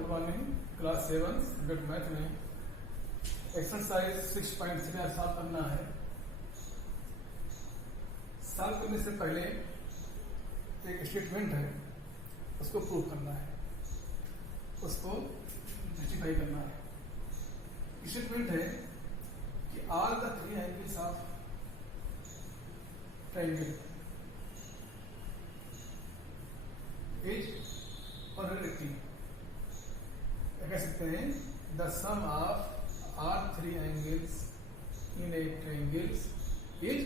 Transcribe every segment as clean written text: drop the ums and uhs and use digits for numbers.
Good morning. Class 7 subject math में exercise 6.3 solve करना है। सॉल्व करने से पहले एक स्टेटमेंट है, उसको प्रूव करना है, उसको जस्टिफाई करना है। स्टेटमेंट है कि all the three angles of triangle is 180। कह सकते हैं the sum of all three angles in a triangles is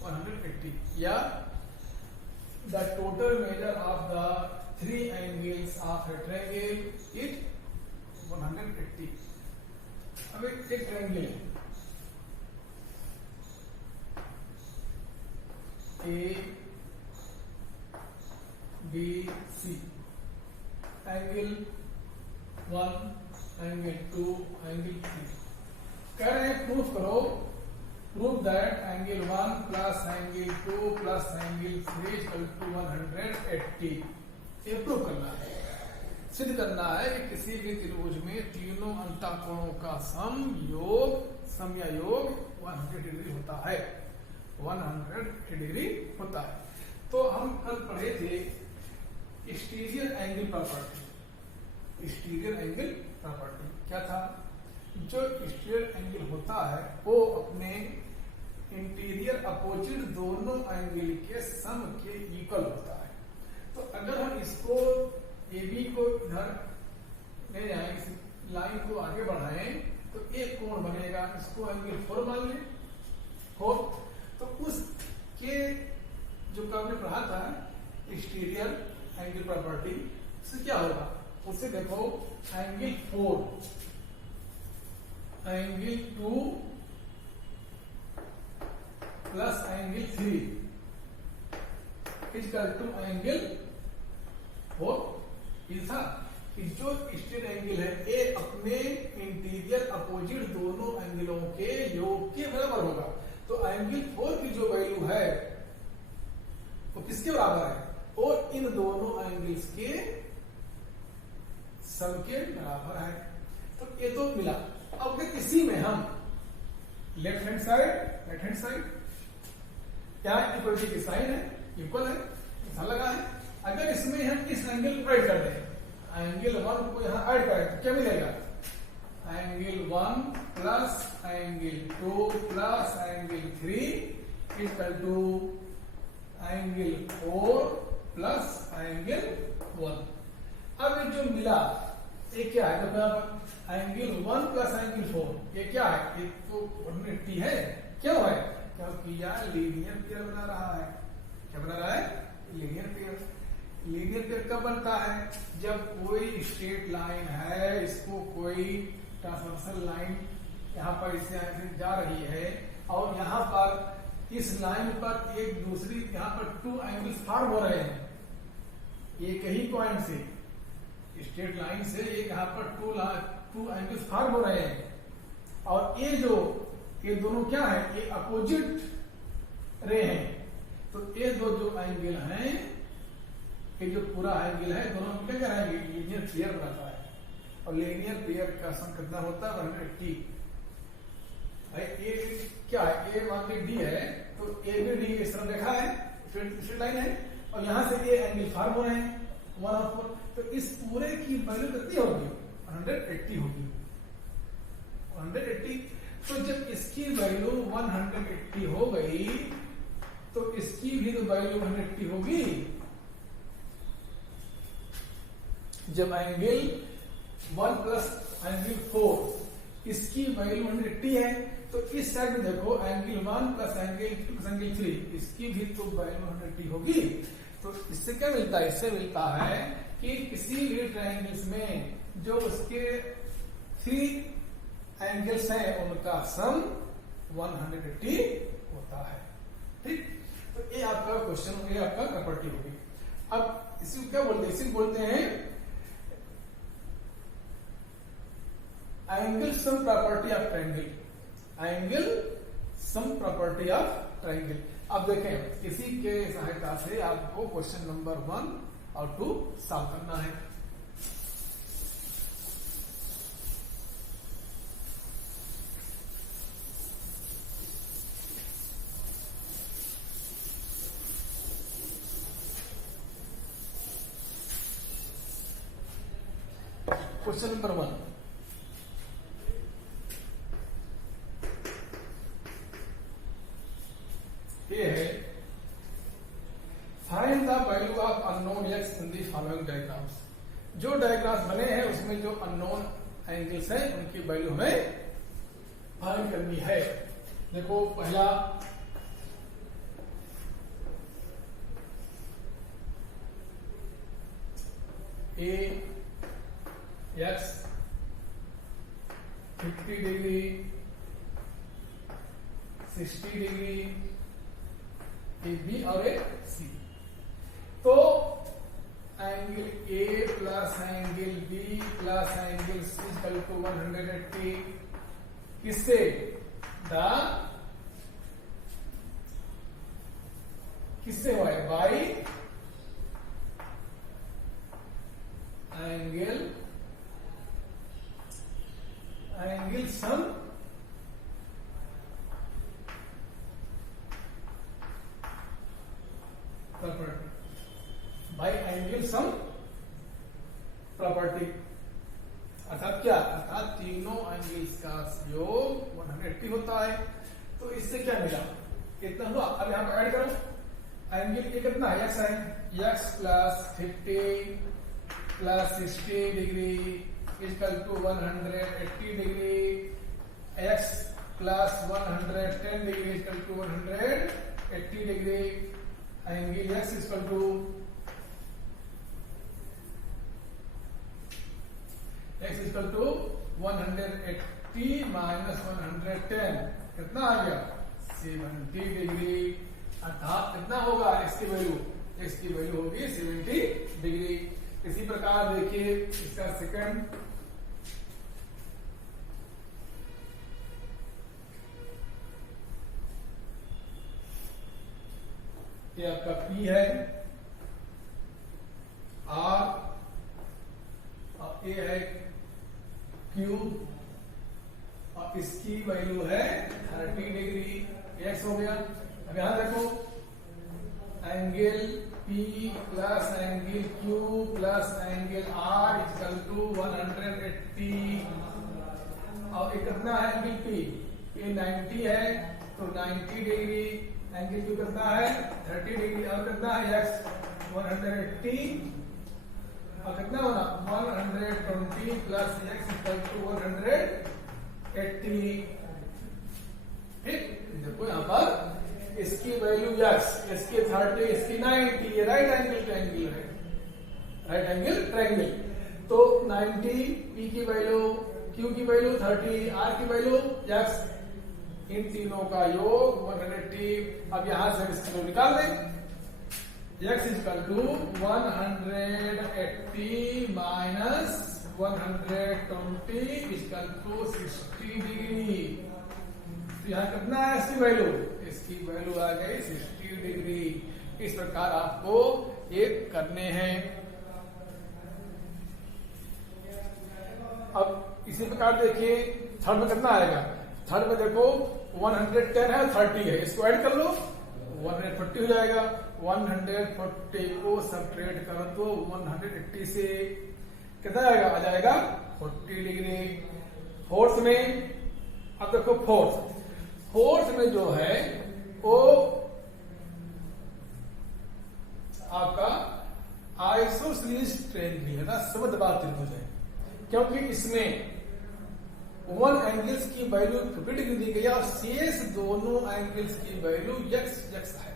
180, या the total measure of the three angles of a triangle is 180। अब एक ट्रायंगल है A B C, angle 1, angle 2, angle 3। कह रहे हैं प्रूफ करो, prove that angle 1 plus angle 2 plus angle 3 equal to 180। ये prove करना है, सिद्ध करना है कि किसी भी त्रिभुज में तीनों अंतःकोणों का सम या योग 100 डिग्री होता है। 100 डिग्री होता है। तो हम कल पढ़े थे exterior angle property. Exterior angle property क्या था? जो एक्सटीरियर एंगल होता है वो अपने इंटीरियर अपोजिट दोनों एंगल के सम के इक्वल होता है। तो अगर हम इसको AB को इधर ले जाएं, इस लाइन को आगे बढ़ाएं, तो एक कोण बनेगा, इसको एंगल 4 मान लें, 4। तो उसके जो हमने पढ़ा था एक्सटीरियर एंगल प्रॉपर्टी, उससे क्या होगा? उससे देखो angle 4, angle 2 plus angle 3 equal to angle 4। था कि जो एक्सटीरियर एंगल है ए अपने इंटीरियर अपोजिट दोनों एंगलों के योग के बराबर होगा। तो एंगल 4 की जो वैल्यू है वो किसके बराबर है? और इन दोनों एंगल्स के सम के बराबर है। तो ये तो मिला। अब इसी में हम left hand side, right hand side, क्या इक्वलिटी की साइन है, इक्वल है, ऐसा लगा है। अगर इसमें हम इस एंगल को ऐड कर दें, एंगल 1 को यहां ऐड करें तो क्या मिलेगा? Angle 1 plus angle 2 plus angle 3 equal to angle 4 plus angle 1। अब ये जो मिला ये क्या है? तो एंगल 1 प्लस एंगल 4 ये क्या है? ये तो 180 है। क्यों है? क्योंकि यह लीनियर पेयर बना रहा है। क्या बना रहा है? Linear pair. लीनियर पेयर कब बनता है? जब कोई स्ट्रेट लाइन है, इसको कोई ट्रांसवर्सल लाइन यहाँ पर इससे जा रही है, और यहाँ पर इस लाइन पर एक दूसरी यहाँ पर 2 एंगल्स फॉर्म हो रहे हैं एक ही पॉइंट से, स्ट्रेट लाइन से एक यहाँ पर 2 एंगल्स फॉर्म हो रहे हैं। और ये दोनों क्या है? ये अपोजिट रे हैं। तो ये जो एंगल हैं, ये जो पूरा एंगल है, दोनों में क्या कराएंगे? लीनियर पेयर बनाता है। और लीनियर पेयर का सम कितना होता है? 180। ये क्या है? ए मान ली डी है, तो ए बी डी इस तरह देखा है, स्ट्रेट लाइन है, और यहां से ये एंगल फॉर्म हो रहे हैं 1/4। तो इस पूरे की वैल्यू कितनी होगी? 180 होगी। 180। तो जब इसकी वैल्यू 180 हो गई, तो इसकी भी तो वैल्यू 180 होगी। जब एंगल 1 प्लस एंगल 4 इसकी वैल्यू 180 है, तो इस साइड में देखो angle 1 plus angle 2 plus angle 3 इसकी भी तो वैल्यू 180 होगी। तो इससे क्या मिलता है? इससे मिलता है कि किसी भी ट्रायंगल्स में जो उसके 3 एंगल्स हैं उनका सम 180 होता है। ठीक, तो ये आपका क्वेश्चन, ये आपका प्रॉपर्टी होगी। अब इसी क्या बोलते हैं? इसी बोलते हैं angle sum property of triangle. Angle sum property of triangle. अब देखें, इसी के सहायता से आपको क्वेश्चन नंबर 1 और 2 सॉल्व करना है। क्वेश्चन नंबर 1, ये है find the value of unknown x in the following diagrams. जो डायग्राम्स बने हैं उसमें जो अननोन एंगल्स हैं उनकी वैल्यू हमें फाइंड करनी है। देखो पहला ए एक्स 50 डिग्री 60 डिग्री, एक बी और एक सी। तो angle A plus angle B plus angle C equal to 180 किससे? किससे हुआ है? By angle sum property, by angle sum property. अर्थात क्या? अर्थात तीनों एंगल्स का योग 180 होता है। तो इससे क्या मिला? कितना हुआ? अब यहां पर ऐड करो। एंगल ये कितना है? एक्स है, x plus 50 plus 60 degree equal to 180 degree, x plus 110 degree equal to 180 degree, angle x equal to x equal to 180 minus 110 कितना आ गया? 70 डिग्री। अर्थात कितना होगा x की वैल्यू? x की वैल्यू होगी 70 डिग्री। इसी प्रकार देखिए इसका सेकंड, ये आपका P है, R और A है Q, और इसकी वैल्यू है 30 डिग्री। x हो गया। अब यहां देखो angle P plus angle Q plus angle R equal to 180, और ये कितना है? एंगल P ये 90 है तो 90 डिग्री, एंगल Q कितना है? 30 डिग्री, और कितना है? x 180, और कितना होना? 120 प्लस x इक्वल टू 180। ठीक, देखो यहां पर इसकी वैल्यू x, इसकी 30, इसकी 90, ये राइट एंगल ट्रायंगल है, राइट एंगल ट्रायंगल। तो 90 p की वैल्यू, q की वैल्यू 30, r की वैल्यू x, इन तीनों का योग 180। अब यहां से हम इसकी वैल्यू निकाल दें। x equal to 180 minus 120 equal to 60 degree. तो यहां कितना है इसकी वैल्यू? इसकी वैल्यू आ गई 60 डिग्री। इस प्रकार आपको एक करने हैं। अब इसी प्रकार देखिए थर्ड में कितना आएगा? थर्ड में देखो 110 है, 30 है, इसको ऐड कर लो 140 हो जाएगा। 140 को सब्ट्रैक्ट करो तो 180 से कितना आएगा? आ जाएगा 40 डिग्री। फोर्थ में, अब देखो फोर्थ में जो है वो आपका आइसोसेलेस ट्रायंगल है ना, समद्विबाहु त्रिभुज है, क्योंकि इसमें वन एंगल्स की वैल्यू 50 डिग्री दी गई है और शेष दोनों एंगल्स की वैल्यू x है।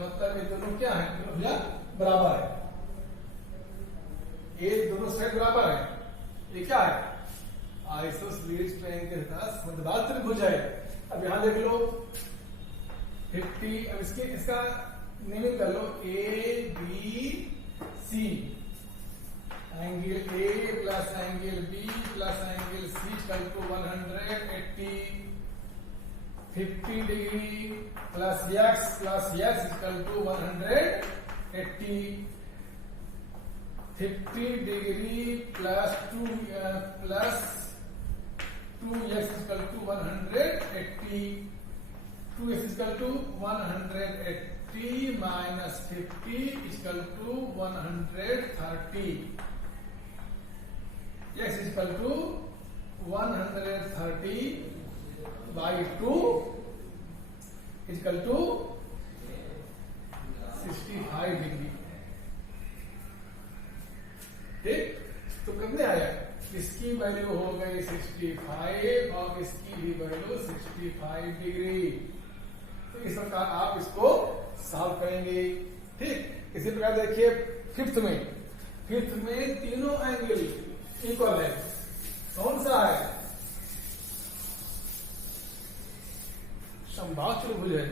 मतलब ये दोनों क्या है? भैया बराबर है, ये दोनों साइड बराबर है। ये क्या है? आइसोसेलेस ट्रायंगल का समद्विबाहु त्रिभुज है। अब यहां देख लो 50, अब इसका नेमिंग कर लो A B plus angle B plus angle C equal to 180 50 degree plus x equal to 180 50 degree plus 2x equal to 180 2x equal to 180 minus 50 equal to 130 x equal to 130 by 2 equal to 65 degree. ठीक, तो कितने आया? इसकी value हो गई 65 और इसकी भी वैल्यू 65 डिग्री। तो इस प्रकार आप इसको सॉल्व करेंगे। ठीक, इसी प्रकार देखिए फिफ्थ में तीनों एंगल इक्वल है। कौन सा है? समबाहु त्रिभुज है,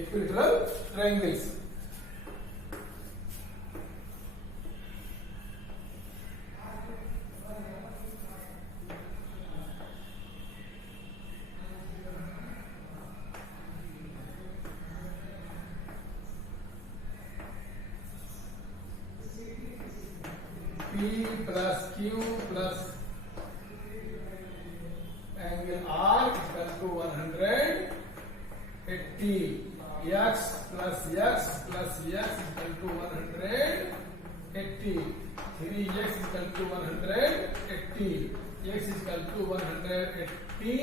equilateral triangles. P plus Q plus angle R equal to 180 x plus x equal to 180 3x equal to 180 x equal to 180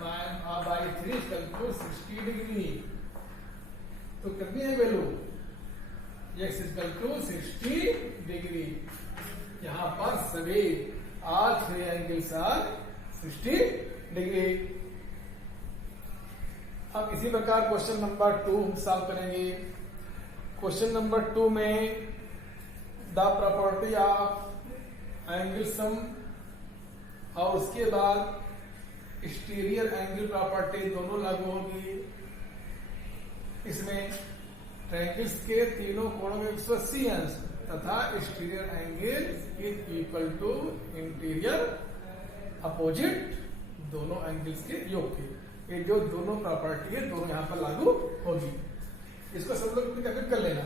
by 3 equal to 60 degree. तो कितनी है value? x equal to 60 degree. यहां पर सभी all three angles are 60 degree. अब इसी प्रकार question number 2 हम सॉल्व करेंगे। क्वेश्चन नंबर 2 में the property of angle sum और उसके बाद एक्सटीरियर एंगल प्रॉपर्टी दोनों लागू होगी। इसमें ट्रायंगल्स के तीनों कोणों में 180 अंश तथा exterior angle is equal to interior opposite दोनों एंगल्स के योग के। ये जो दोनों प्रॉपर्टी है दोनों यहां पर लागू होगी। इसको सब लोग कैलकुलेट कर लेना।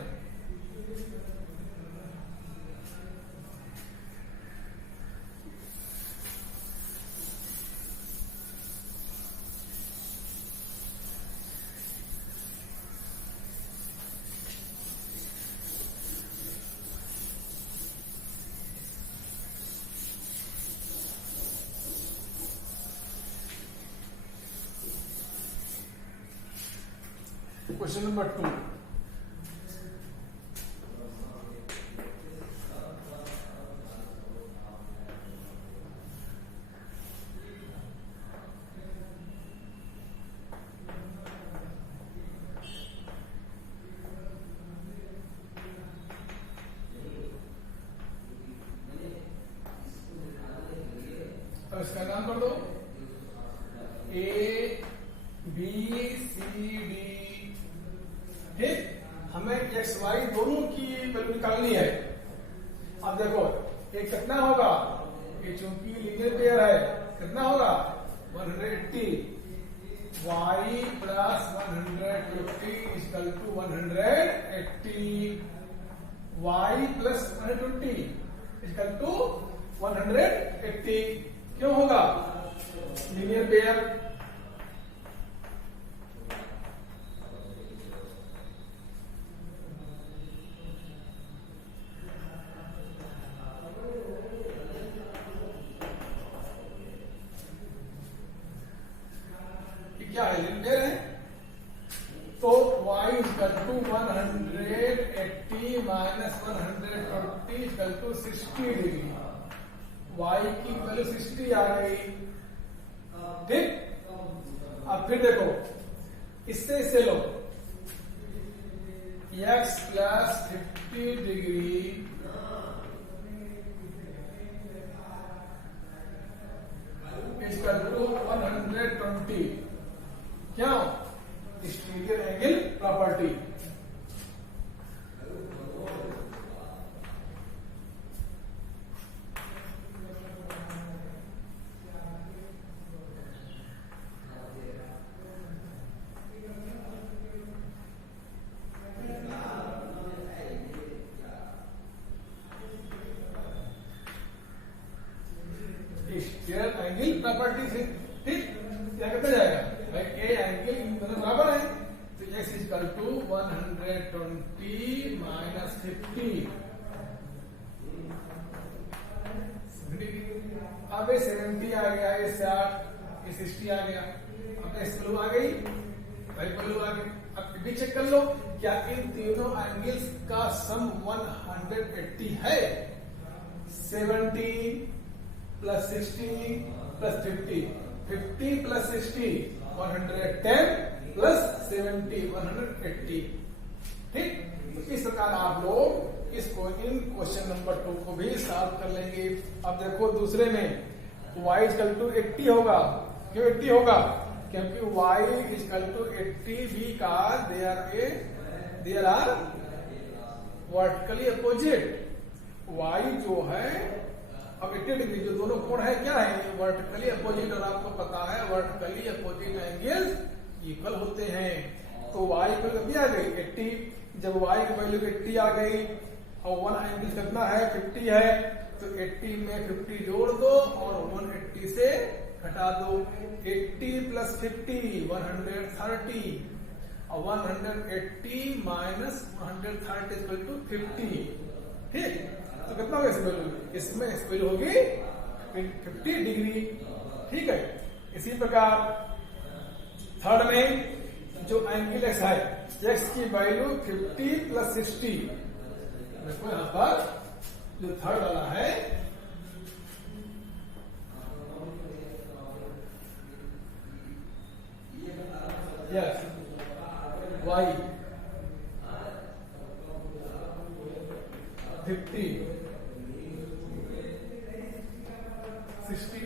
क्वेश्चन नंबर 2, अब इसका नाम कर दो A B C D। ठीक, हमें एक्स वाई दोनों की वैल्यू निकालनी है। अब देखो ये कितना होगा? ये चूंकि लीनियर पेयर है, कितना होगा? 180 y plus 150 equal to 180 y plus 120 equal to 180। क्यों होगा? Linear pair. क्या है? लीनियर है। तो y equal to 180 minus 120 equal to 60 degree. y की वैल्यू 60 आ गई। ठीक, अब फिर देखो इससे लो x plus 50 degree equal to 120। क्या? Exterior angle property. Angle property से, ठीक, क्या करता जाएगा भाई, ए एंगल दोनों बराबर है, तो x इक्वल टू 120 माइनस 50, अब ये 70 आ गया, ये 60, ये 60 आ गया, अब इस वैल्यू आ गई, वैल्यू आ गई। अब भी चेक कर लो क्या इन तीनों एंगल्स का सम 180 है। 70 प्लस 60 प्लस 50, 50 प्लस 60 110 प्लस 70 180, ठीक। तो इस प्रकार आप लोग इसको इन क्वेश्चन नंबर 2 को भी सॉल्व कर लेंगे। अब देखो दूसरे में y इक्वल टू 80 होगा, क्यों 80 होगा, क्योंकि y equal to 80 because there are vertically opposite. y जो है अब 80 डिग्री जो दोनों कोण है क्या है, वर्टिकली अपोजिट, और आपको पता है वर्टिकली अपोजिट एंगल इक्वल होते हैं। तो y की वैल्यू आ गई 80, जब y की वैल्यू 80 आ गई और वन एंगल कितना है 50 है, तो 80 में 50 जोड़ दो और 180 से घटा दो। 80 प्लस 50 130 और 180 माइनस 130 इक्वल टू 50, ठीक। तो कितना होगा इस वैल्यू, इसमें इस वैल्यू होगी 50 डिग्री, ठीक है। इसी प्रकार थर्ड में जो एंगल x है, x की वैल्यू 50 प्लस 60, देखो यहां पर जो थर्ड वाला है यस y 50 60,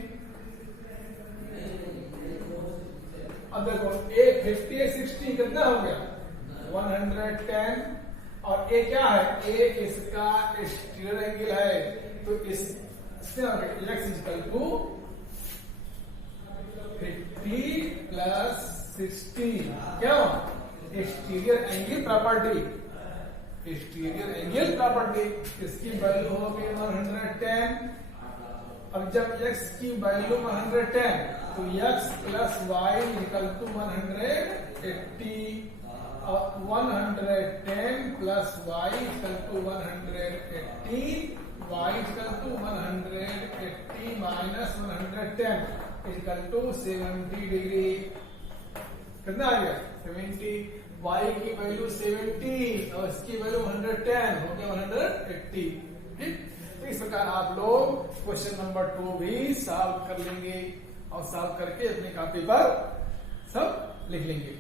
अब देखो a 50 60 कितना हो गया 110, और a क्या है, a इसका एक्सटीरियर एंगल है, तो इससे x इक्वल टू 50 प्लस 60, क्या exterior angle property, exterior angle property, इसकी वैल्यू होगी 110। अब जब x की वैल्यू 110 तो x plus y equal to 180, और 110 plus y equal to 180, y equal to 180 minus 110 equal to 70 degree, कितना आ गया 70, y की वैल्यू 70 और इसकी वैल्यू 110 हो गया 180, ठीक। तो इस प्रकार आप लोग क्वेश्चन नंबर 2 भी सॉल्व कर लेंगे और सॉल्व करके अपनी कॉपी पर सब लिख लेंगे।